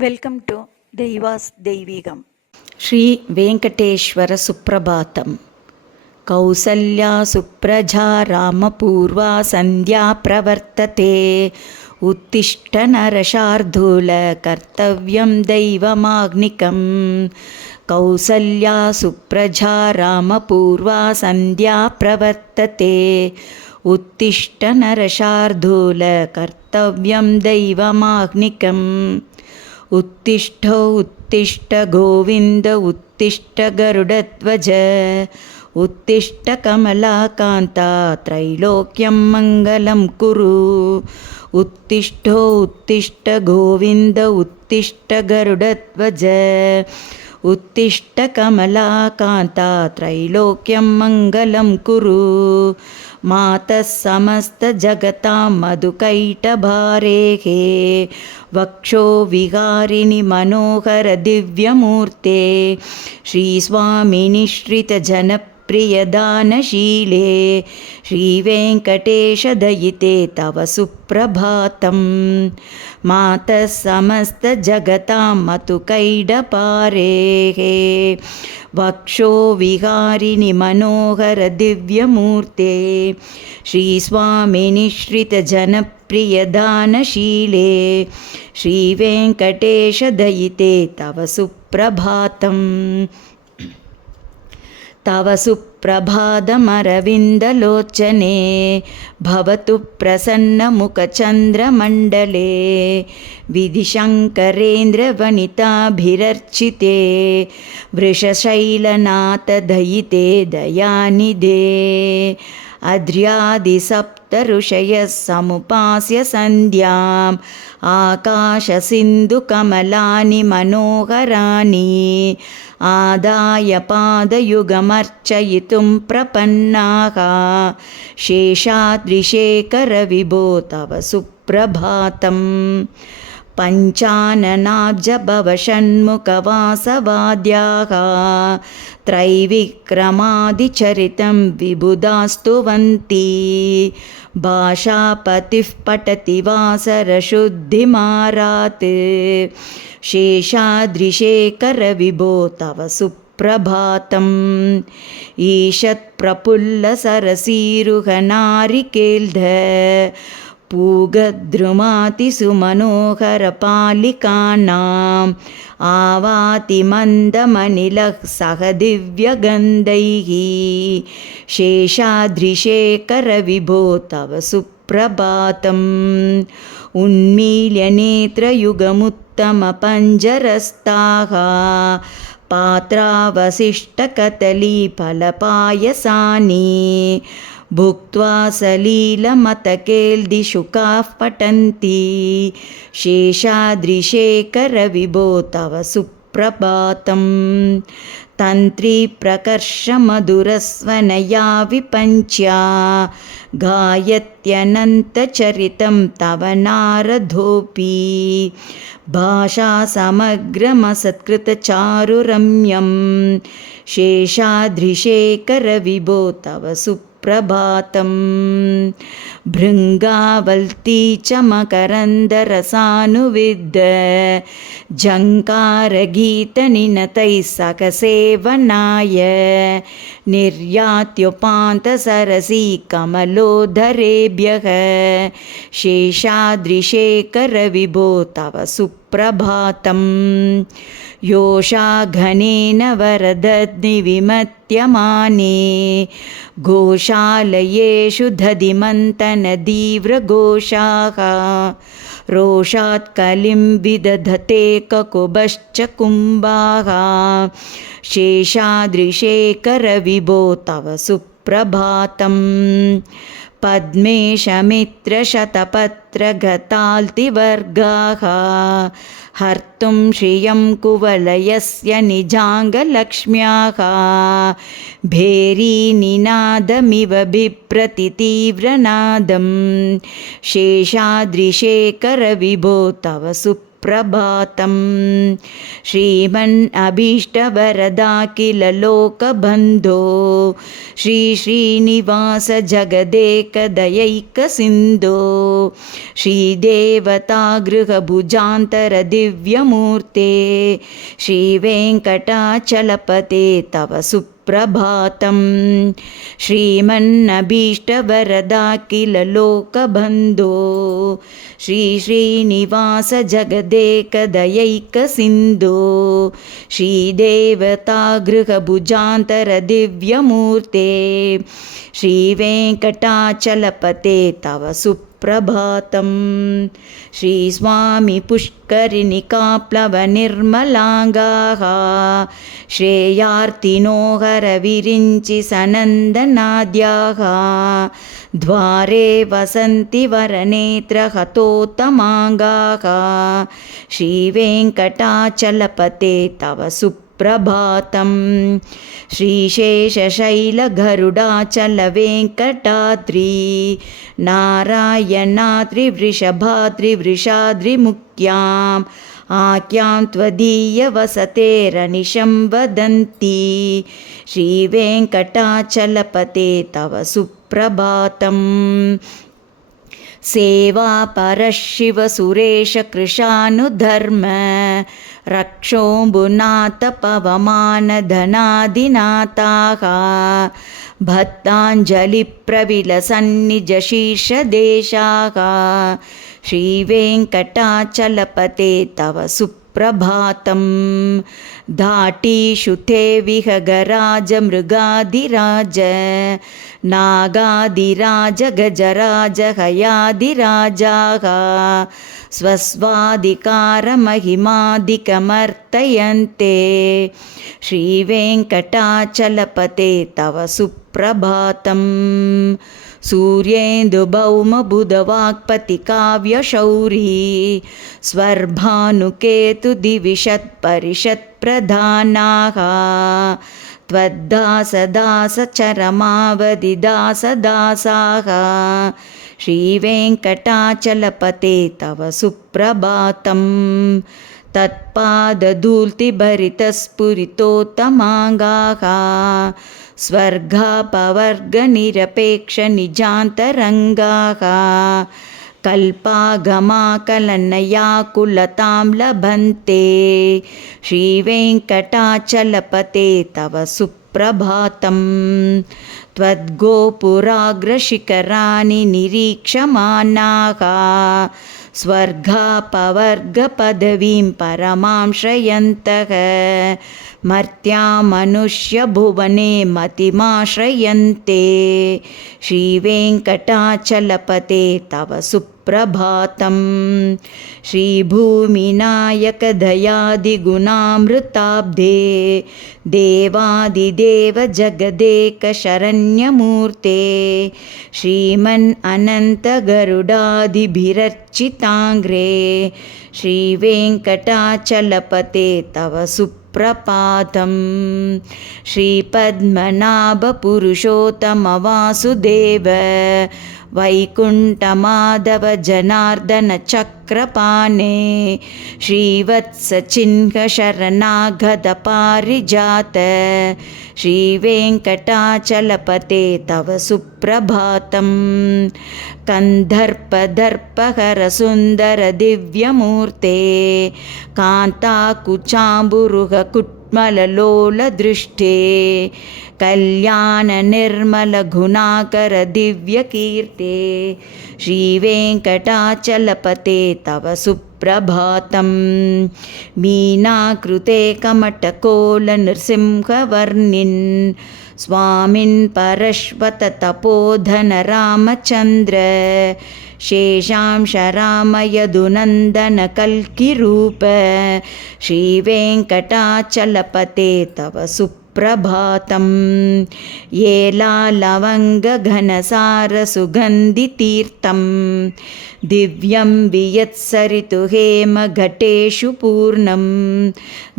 Welcome to దైవాస్ దైవీగం. శ్రీ వెంకటేశ్వర సుప్రభాతం. కౌసల్యా సుప్రజా రామపూర్వా సంధ్యా ప్రవర్తతే. ఉత్తిష్ట నరశార్దూల కర్తవ్యం దైవమాగ్నికం. కౌసల్యా సుప్రజా రామపూర్వా సంధ్యా ప్రవర్తతే. ఉత్తిష్ట నరశార్దూల కర్తవ్యం దైవమాగ్నికం. उत्तिष्ठ उत्तिष्ठ गोविन्द उत्तिष्ठ गरुडध्वज. उत्तिष्ठ कमलाकान्ता त्रैलोक्यं मङ्गलं कुरु. उत्तिष्ठ उत्तिष्ठ गोविन्द उत्तिष्ठ गरुडध्वज. उत्तिष्ठ कमलाकान्ता त्रैलोक्यं मङ्गलं कुरु. मातः समस्तजगतां मधुकैटभारेः. वक्षो विहारिणि मनोहर दिव्यमूर्ते. श्रीस्वामिनि श्रितजनप्रियदानशीले. श्रीवेङ्कटेशदयिते तव सुप्रभातम्. मातः समस्तजगतां मधुकैटभारेः. वक्षो विहारिणि मनोहर दिव्यमूर्ते. श्रीस्वामिनि श्रितजनप्रियदानशीले. श्रीवेङ्कटेशदयिते तव सुप्रभातम्. तव सुप्रभातमरविन्दलोचने. भवतु प्रसन्नमुखचन्द्रमण्डले. विधिशङ्करेन्द्रवनिताभिरर्चिते. वृषशैलनाथदयिते दयानिधे. अद्र्यादिसप्तऋषयः समुपास्य सन्ध्याम्. आकाशसिन्धुकमलानि मनोहराणि. आदाय पादयुगमर्चयितुं प्रपन्नाः. शेषाद्रिशेखरविभो तव सुप्रभातम्. पञ्चाननाब्जभवषण्मुखवासवाद्याः. त्रैविक्रमादिचरितं विबुधास्तुवन्ति. भाषापतिः पठति वासरशुद्धिमारात्. शेषाद्रिशेखरविभो तव सुप्रभातम्. ईषत्प्रफुल्लसरसीरुहनारिकेल्ध. पूगद्रुमातिसुमनोहरपालिकानाम्. आवातिमन्दमनिलः सह दिव्यगन्धैः. शेषाद्रिशेखरविभो तव सुप्रभातम्. उन्मील्यनेत्रयुगमुत्तमपञ्जरस्ताः. पात्रावशिष्टकदलीफलपायसानि. भुक्त्वा सलीलमतकेल्दिशुकाः पठन्ति. शेषाद्रिशेखरविभो तव सुप्रभातम्. तन्त्रीप्रकर्षमधुरस्वनया विपञ्च्या. गायत्यनन्तचरितं तव नारदोऽपि. भाषासमग्रमसत्कृतचारुरम्यं. शेषाद्रिशेखरविभो तव सुप्रभातम्. भृङ्गावल्ती च मकरन्दरसानुविद्ध. झङ्कारगीतनिनतैः सकसेवनाय. निर्यात्योपान्तसरसी कमलोदरेभ्यः. शेषाद्रिशेखरविभो तव सुप्रभातम्. योषाघनेन वरदग्निविमत्यमाने. गोशालयेषु दधिमन्तनदीव्रघोषाः. रोषात् कलिं विदधते ककुभश्च कुम्भाः. शेषाद्रिशेखरविभो तव सुप्रभातम्. पद्मेशमित्रशतपत्रगताल्तिवर्गाः. हर्तुं श्रियं कुवलयस्य निजाङ्गलक्ष्म्याः. भेरीनिनादमिव बिभ्रति तीव्रनादं. शेषाद्रिशेखरविभो तव सुप्रभातम्. सुप्रभातं श्रीमन् अभीष्टवरदाखिल लोकबन्धो श्री श्रीनिवास जगदेकदयैकसिन्धो श्रीदेवतागृहभुजान्तर दिव्यमूर्ते श्रीवेङ्कटाचलपते तव सुप्रभातं श्रीमन्नभीष्टवरदाखिल लोकबन्धो श्री श्रीनिवास जगदेकदयैकसिन्धो श्रीदेवतागृहभुजान्तर दिव्यमूर्ते श्रीवेङ्कटाचलपते तव सुप्रभातं श्रीस्वामी पुष्करिणिकाप्लवनिर्मलाङ्गाः श्रेयार्तिनो हरविरिञ्चि सनन्दनाद्याः द्वारे वसन्ति वरनेत्रहतोत्तमाङ्गाः श्रीवेङ्कटाचलपते तव सुप्रभातं श्रीशेषशैलगरुडाचलवेङ्कटाद्रि नारायणाद्रिवृषभाद्रिवृषाद्रिमुख्याम् आख्यां त्वदीयवसतेरनिशं वदन्ति श्रीवेङ्कटाचलपते तव सुप्रभातं सेवापरशिवसुरेशकृशानुधर्म रक्षोऽम्बुनाथ पवमानधनादिनाथाः भक्ताञ्जलिप्रविलसन्निजशीर्षदेशाः श्रीवेङ्कटाचलपते तव सुप्रभातं धाटीषुते विहगराजमृगाधिराज नागाधिराज गजराज हयाधिराजाः स्वस्वाधिकारमहिमाधिकमर्तयन्ते श्रीवेङ्कटाचलपते तव सुप्रभातं सूर्येन्दुभौमबुधवाक्पतिकाव्यशौरी स्वर्भानुकेतुदिविषत्परिषत्प्रधानाः त्वद्दासदासचरमावधिदासदासाः श्रीवेङ्कटाचलपते तव सुप्रभातं तत्पादधूलिभरितस्फुरितोत्तमाङ्गाः स्वर्गापवर्गनिरपेक्षनिजान्तरङ्गाः कल्पागमाकलनयाकुलतां लभन्ते श्रीवेङ्कटाचलपते तव सुप्रभातं त्वद्गोपुराग्रशिखराणि निरीक्षमाणाः स्वर्गापवर्गपदवीं परमां श्रयन्तः मर्त्या मनुष्यभुवने मतिमाश्रयन्ते श्रीवेङ्कटाचलपते तव सुप्रभातं श्रीभूमिनायकदयादिगुणामृताब्धे देवादिदेव जगदेकशरण्यमूर्ते श्रीमन् अनन्तगरुडादिभिरर्चिताङ्घ्रे श्रीवेङ्कटाचलपते तव सुप्रभातं श्रीपद्मनाभपुरुषोत्तमवासुदेव वैकुण्ठमाधव जनार्दन चक्रपाणे श्रीवत्सचिह्नशरणागतपारिजात श्रीवेङ्कटाचलपते तव सुप्रभातं कन्धर्पदर्पहरसुन्दरदिव्यमूर्ते कान्ताकुचाम्बुरुहकुट्मललोलदृष्टे कल्याणनिर्मलगुणाकर दिव्यकीर्ते श्रीवेङ्कटाचलपते तव सुप्रभातं मीनाकृते कमटकोलनृसिंहवर्णिन् स्वामिन् परश्वत तपोधन रामचन्द्र शेषांश रामयदुनन्दन कल्किरूप श्रीवेङ्कटाचलपते तव सुप्रभातं येलालवङ्गघनसारसुगन्धितीर्थं दिव्यं वियत्सरितुहेमघटेषु पूर्णं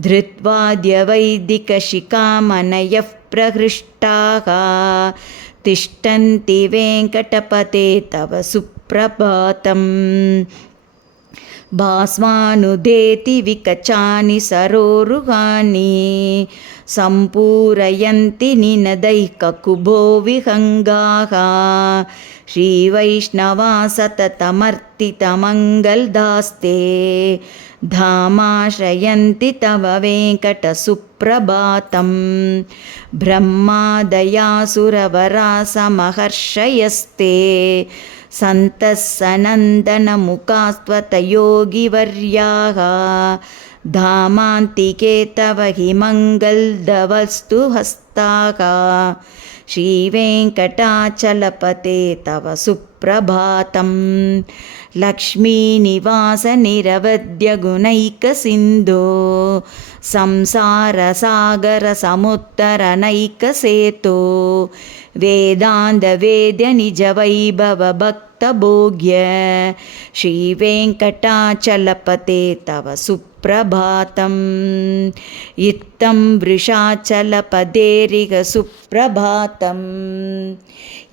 धृत्वाद्यवैदिकशिखामणयः प्रहृष्टाः तिष्ठन्ति वेङ्कटपते तव सुप्रभातं भास्वानुदेति विकचानि सरोरुहानि सम्पूरयन्ति निनदैः ककुभो विहङ्गाः श्रीवैष्णवा सततमर्तितमङ्गलदास्ते धामाश्रयन्ति तव वेङ्कटसुप्रभातं ब्रह्मादयासुरवरा समहर्षयस्ते सन्तः सनन्दनमुखास्त्वतयोगिवर्याः धामान्तिके तव हि मङ्गलदवस्तु हस्ताः श्रीवेङ्कटाचलपते तव सुप्रभातं लक्ष्मीनिवासनिरवध्यगुणैकसिन्धो संसारसागरसमुत्तरनैकसेतो वेदान्तवेद्यनिजवैभवभक्तभोग्य श्रीवेङ्कटाचलपते तव सुप्रभातम् इत्थं वृषाचलपदेरिह सुप्रभातं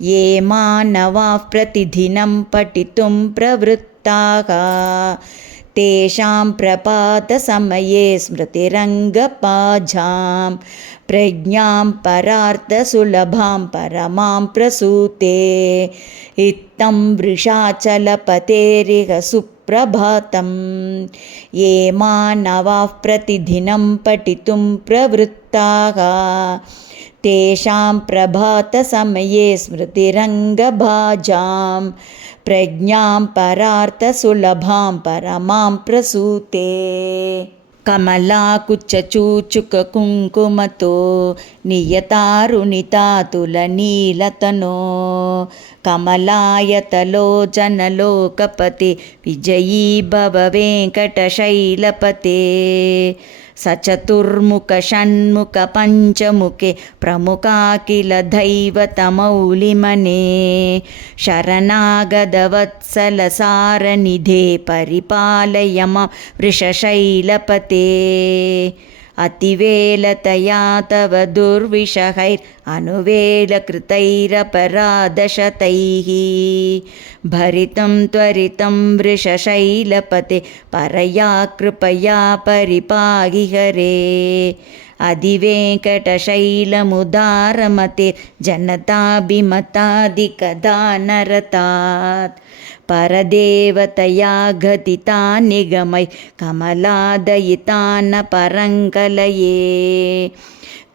ये मानवाः प्रतिदिनं पठितुं प्रवृत्ताः तेषां प्रभातसमये स्मृतिरङ्गपाजां प्रज्ञां परार्थसुलभां परमां प्रसूते इत्थं वृषाचलपतेरिह सुप्रभातं ये मानवाः प्रतिदिनं पठितुं प्रवृत्ताः तेषां प्रभातसमये स्मृतिरङ्गभाजां प्रज्ञां परार्थसुलभां परमां प्रसूते कमलाकुचचूचुककुङ्कुमतो नियतारुणितातुलनीलतनो कमलायतलोचनलोकपते विजयी भव वेङ्कटशैलपते सचतुर्मुखषण्मुखपञ्चमुखे प्रमुखाखिल दैवतमौलिमने शरणागतवत्सलसारनिधे परिपालय मां वृषशैलपते अतिवेलतया तव दुर्विषहैरनुवेलकृतैरपराधशतैः भरितं त्वरितं वृषशैलपते परया कृपया परिपाहि हरे अधिवेङ्कटशैलमुदारमते जनताभिमतादिकदानरतात् परदेवतया गतिता निगमै कमलादयितान् परङ्कलये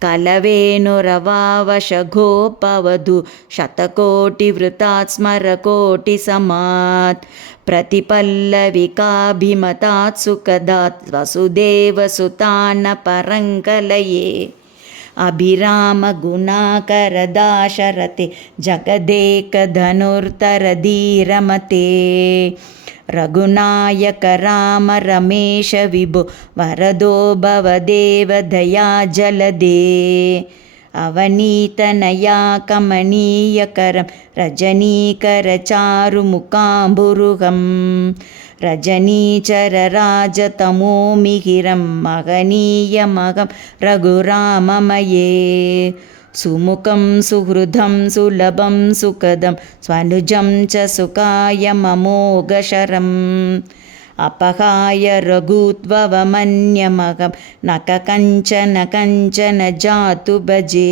कलवेणुरवावशगोपवधू शतकोटिवृतात् स्मरकोटिसमात् प्रतिपल्लविकाभिमतात् सुखदात् वसुदेवसुतान् परङ्कलये अभिरामगुणाकरदाशरथे जगदेकधनुर्धरधीरमते रघुनायक राम रमेश विभो वरदो भवदेव दया जलदे अवनीतनया कमनीयकरं रजनीकरचारुमुकाम्बुरुहं रजनीचरराजतमोमिहिरं महनीयमहं रघुराममये सुमुखं सुहृदं सुलभं सुखदं स्वनुजं च सुखायममोघशरम् अपहाय रघुत्वमन्यमहं न कञ्चन जातु भजे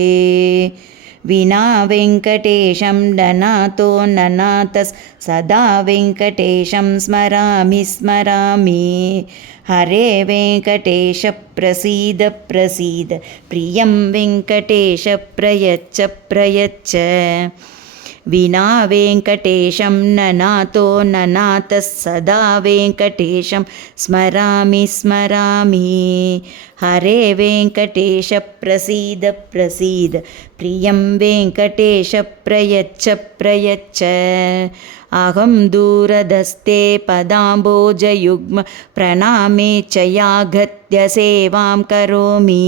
विना वेङ्कटेशं ननातो ननातस् सदा वेङ्कटेशं स्मरामि हरे वेङ्कटेश प्रसीद प्रसीद प्रियं वेङ्कटेश प्रयच्छ विना वेङ्कटेशं ननातो ननातः सदा वेङ्कटेशं स्मरामि हरे वेङ्कटेश प्रसीद प्रसीद प्रियं वेङ्कटेश प्रयच्छ अहं दूरदस्ते पदाम्बोजयुग्म प्रणामे च यागत्य सेवां करोमि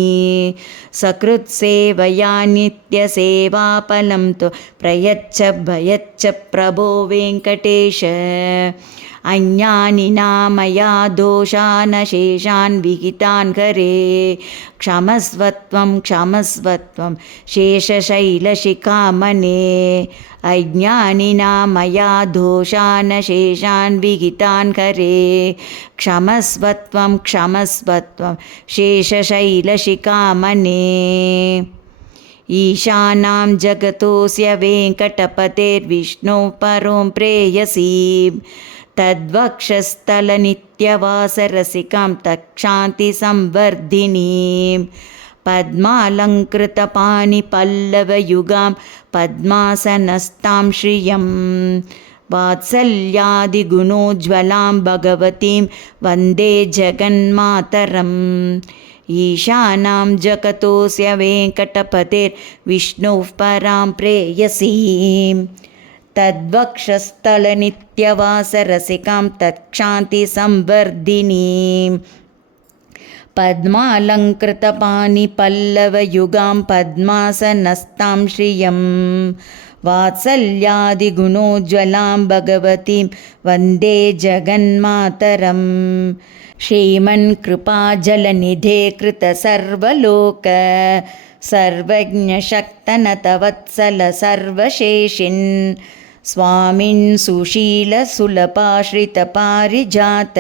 सकृत्सेवया नित्यसेवाफलं तु प्रयच्छ भयच्छ प्रभो वेङ्कटेश अज्ञानिना मया दोषान् शेषान् विहितान् हरे क्षमस्वत्वं क्षमस्वत्वं शेषशैलशिखामणे अज्ञानिना मया दोषान् शेषान् विहितान् हरे क्षमस्वत्वं क्षमस्वत्वं शेषशैलशिखामणे ईशानां जगतोऽस्य वेङ्कटपतेर्विष्णोः परों प्रेयसी तद्वक्षस्थलनित्यवासरसिकां तत्क्षान्तिसंवर्धिनीं पद्मालङ्कृतपाणिपल्लवयुगां पद्मासनस्तां श्रियं वात्सल्यादिगुणोज्ज्वलां भगवतीं वन्दे जगन्मातरम् ईशानां जगतोऽस्य वेङ्कटपतेर्विष्णोः परां प्रेयसीं तद्वक्षस्थलनित्यवासरसिकां तत्क्षान्तिसंवर्धिनीं पद्मालङ्कृतपाणिपल्लवयुगां पद्मासनस्तां श्रियं वात्सल्यादिगुणोज्ज्वलां भगवतीं वन्दे जगन्मातरम् श्रीमन्कृपाजलनिधे कृतसर्वलोक सर्वज्ञशक्तनतवत्सल सर्वशेषिन् स्वामिन् सुशीलसुलभाश्रितपारिजात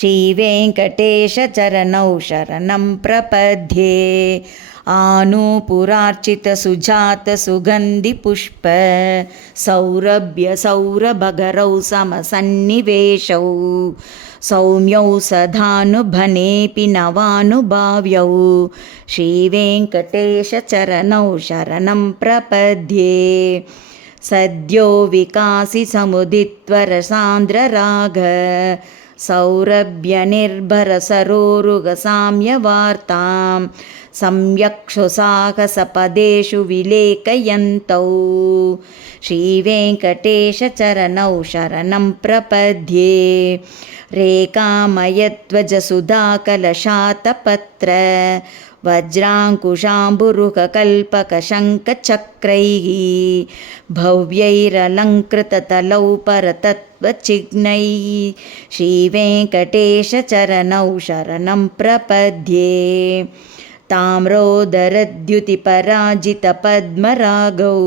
श्रीवेङ्कटेशचरणौ शरणं प्रपद्ये आनूपुरार्चितसुजातसुगन्धिपुष्प सौरभ्यसौरभगरौ समसन्निवेशौ सौम्यौ सदानुभनेऽपि नवानुभाव्यौ श्रीवेङ्कटेशचरणौ शरणं प्रपद्ये सद्यो विकासिसमुदित्वरसान्द्रराग सौरभ्यनिर्भरसरोरुगसाम्यवार्तां सम्यक्षु साहसपदेषु विलेखयन्तौ श्रीवेङ्कटेशचरणौ शरणं प्रपद्ये रेखामयध्वजसुधाकलशातपत्र वज्राङ्कुशाम्बुरुहकल्पकशङ्खचक्रैः भव्यैरलङ्कृततलौ परतत्त्वचिह्नैः श्रीवेङ्कटेशचरणौ शरणं प्रपद्ये ताम्रोदरद्युतिपराजितपद्मरागौ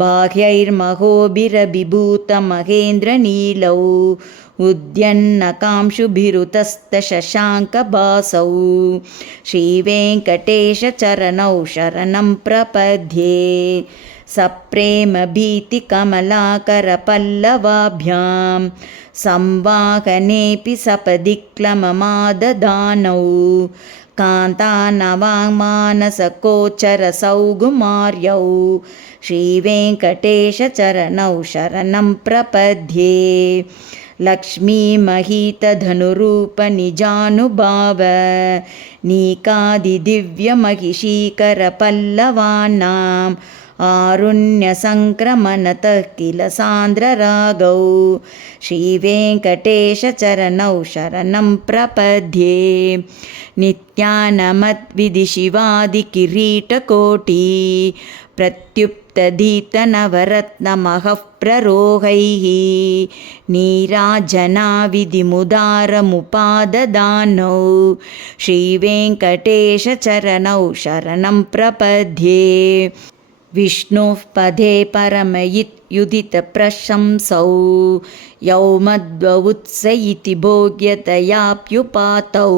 बाह्यैर्महोभिरभिभूतमहेन्द्रनीलौ उद्यन्नकांशुभिरुतस्तशशाङ्कभासौ श्रीवेङ्कटेशचरणौ शरणं प्रपद्ये सप्रेमभीतिकमलाकरपल्लवाभ्यां संवाहनेऽपि सपदि क्लममाददानौ कान्तानवाङ्मानसकोचरसौकुमार्यौ श्रीवेङ्कटेशचरणौ शरणं प्रपद्ये लक्ष्मीमहितधनुरूपनिजानुभाव नीकादिदिव्यमहिषीकरपल्लवानाम् आरुण्यसङ्क्रमणतः किल सान्द्ररागौ श्रीवेङ्कटेशचरणौ शरणं प्रपद्ये नित्यानमद्विधिशिवादिकिरीटकोटि प्रत्युप्तधीतनवरत्नमहः प्ररोहैः नीराजनाविधिमुदारमुपाददानौ श्रीवेङ्कटेशचरणौ शरणं प्रपद्ये विष्णोः पदे परमयुदितप्रशंसौ यौमद्वउत्स इति भोग्यतयाप्युपातौ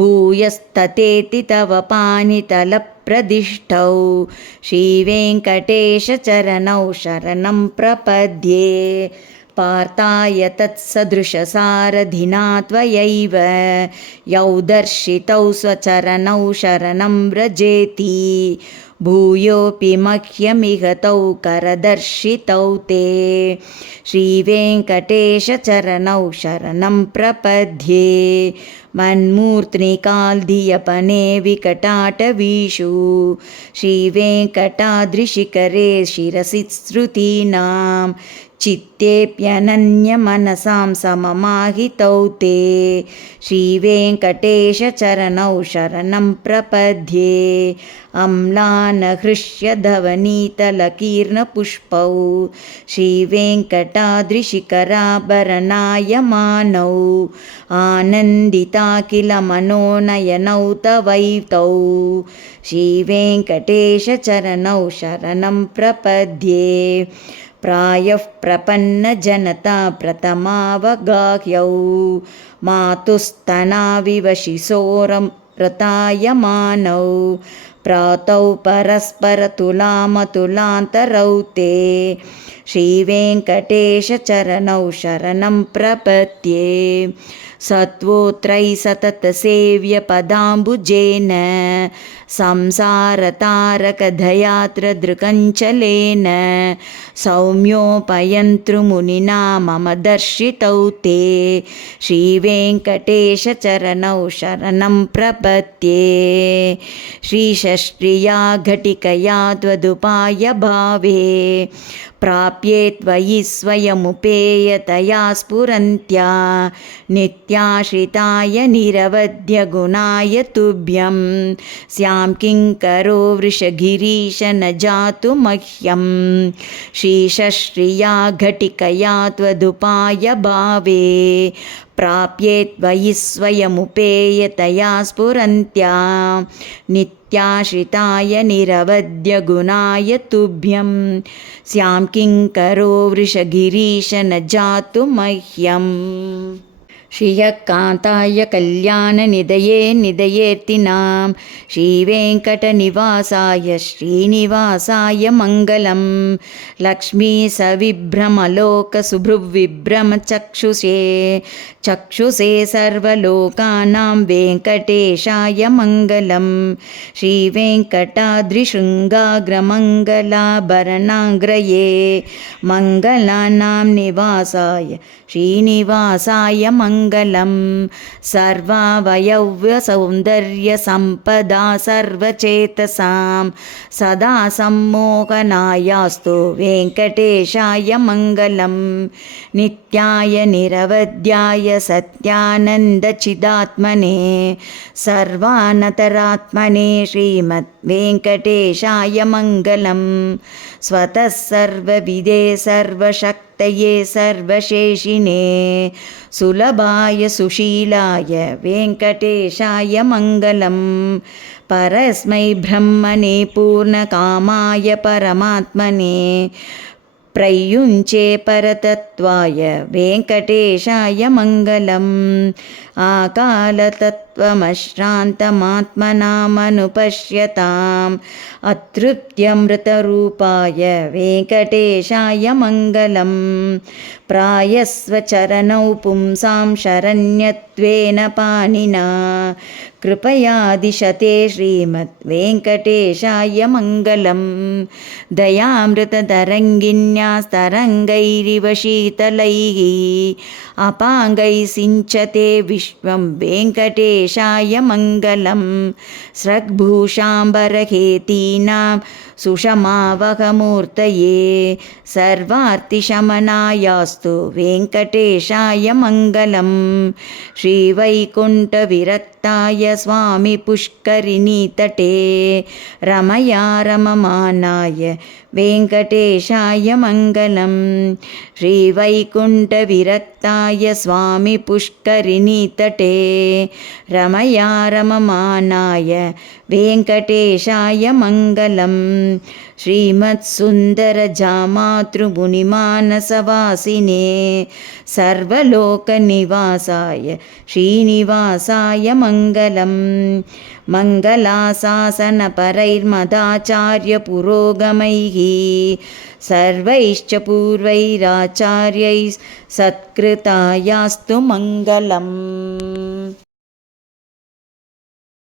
भूयस्ततेति तव पाणितलप्रदिष्टौ श्रीवेङ्कटेशचरणौ शरणं प्रपद्ये पार्थाय तत्सदृशसारथिना त्वयैव यौ दर्शितौ स्वचरणौ शरणं व्रजेति भूयोऽपि मह्यमिह तौ करदर्शितौ ते श्रीवेङ्कटेशचरणौ शरणं प्रपद्ये मन्मूर्ध्निकाल्धियपने विकटाटवीषु श्रीवेङ्कटाद्रिशिखरे शिरसि श्रुतीनां चित्तेऽप्यनन्यमनसां सममाहितौ ते श्रीवेङ्कटेशचरणौ शरणं प्रपद्ये अम्लानहृष्यधवनीतलकीर्णपुष्पौ श्रीवेङ्कटाद्रिशिखराभरणायमानौ आनन्दिताखिलमनोनयनौ तवैतौ श्रीवेङ्कटेशचरणौ शरणं प्रपद्ये प्रायः प्रपन्नजनता प्रथमावगाह्यौ मातुस्तनाविव शिशोरमृतायमानौ प्रातौ परस्परतुलामतुलान्तरौ ते श्रीवेङ्कटेशचरणौ शरणं प्रपद्ये सत्वोत्रैसततसेव्यपदाम्बुजेन संसारतारकधयात्रदृकञ्चलेन सौम्योपयन्तृमुनिना मम दर्शितौ ते श्रीवेङ्कटेशचरणौ शरणं प्रपद्ये श्रीषष्ट्रिया घटिकया त्वदुपायभावे प्राप्ये त्वयि स्वयमुपेयतया स्फुरन्त्या नित्याश्रिताय निरवध्यगुणाय तुभ्यं स्यां किङ्करो वृषगिरीश न जातु मह्यं श्रीषष्ट्रिया घटिकया त्वदुपायभावे प्राप्ये त्वयि स्वयमुपेयतया स्फुरन्त्या नित्याश्रिताय निरवध्यगुणाय तुभ्यं स्यां किङ्करो वृषगिरीश न जातु मह्यम् श्रियकान्ताय कल्याणनिधये निधयेऽर्तिनां श्रीवेङ्कटनिवासाय श्रीनिवासाय मङ्गलं लक्ष्मीसविभ्रमलोकसुभृविभ्रमचक्षुषे चक्षुषे सर्वलोकानां वेङ्कटेशाय मङ्गलं श्रीवेङ्कटाद्रिशृङ्गाग्रमङ्गलाभरणाग्रये मङ्गलानां निवासाय श्रीनिवासाय मङ्गलं सर्वावयवसौन्दर्यसम्पदा सर्वचेतसां सदा सम्मोहनायास्तु वेङ्कटेशाय मङ्गलं नित्याय निरवध्याय सत्यानन्दचिदात्मने सर्वानतरात्मने श्रीमद्वेङ्कटेशाय मङ्गलं स्वतः सर्वविदे सर्वशक्तये सर्वशेषिणे सुलभाय सुशीलाय वेङ्कटेशाय मङ्गलं परस्मै ब्रह्मणे पूर्णकामाय परमात्मने प्रयुञ्चे परतत्त्वाय वेङ्कटेशाय मङ्गलम् आकालतत्त्वमश्रान्तमात्मनामनुपश्यताम् अतृप्त्यमृतरूपाय वेङ्कटेशाय मङ्गलम् प्रायस्वचरणौ पुंसां शरण्यत्वेन पाणिना कृपयादिशते श्रीमद्वेङ्कटेशाय मङ्गलं दयामृततरङ्गिन्यास्तरङ्गैरिव शीतलैः अपाङ्गैः सिञ्चते विश्वं वेङ्कटेशाय मङ्गलं स्रग्भूषाम्बरहेतीनां सुषमावहमूर्तये सर्वार्तिशमनायास्तु वेङ्कटेशाय मङ्गलं श्रीवैकुण्ठविरक्ताय स्वामी पुष्करिणीतटे रमया रममानाय वेङ्कटेशाय मङ्गलं श्रीवैकुण्ठविरक्ताय स्वामी पुष्करिणीतटे रमया रममानाय वेङ्कटेशाय मङ्गलं श्रीमत्सुन्दरजामातृमुनिमानसवासिने सर्वलोकनिवासाय श्रीनिवासाय मङ्गलं मङ्गलाशासनपरैर्मदाचार्यपुरोगमैः सर्वैश्च पूर्वैराचार्यैः सत्कृतायास्तु मङ्गलम्।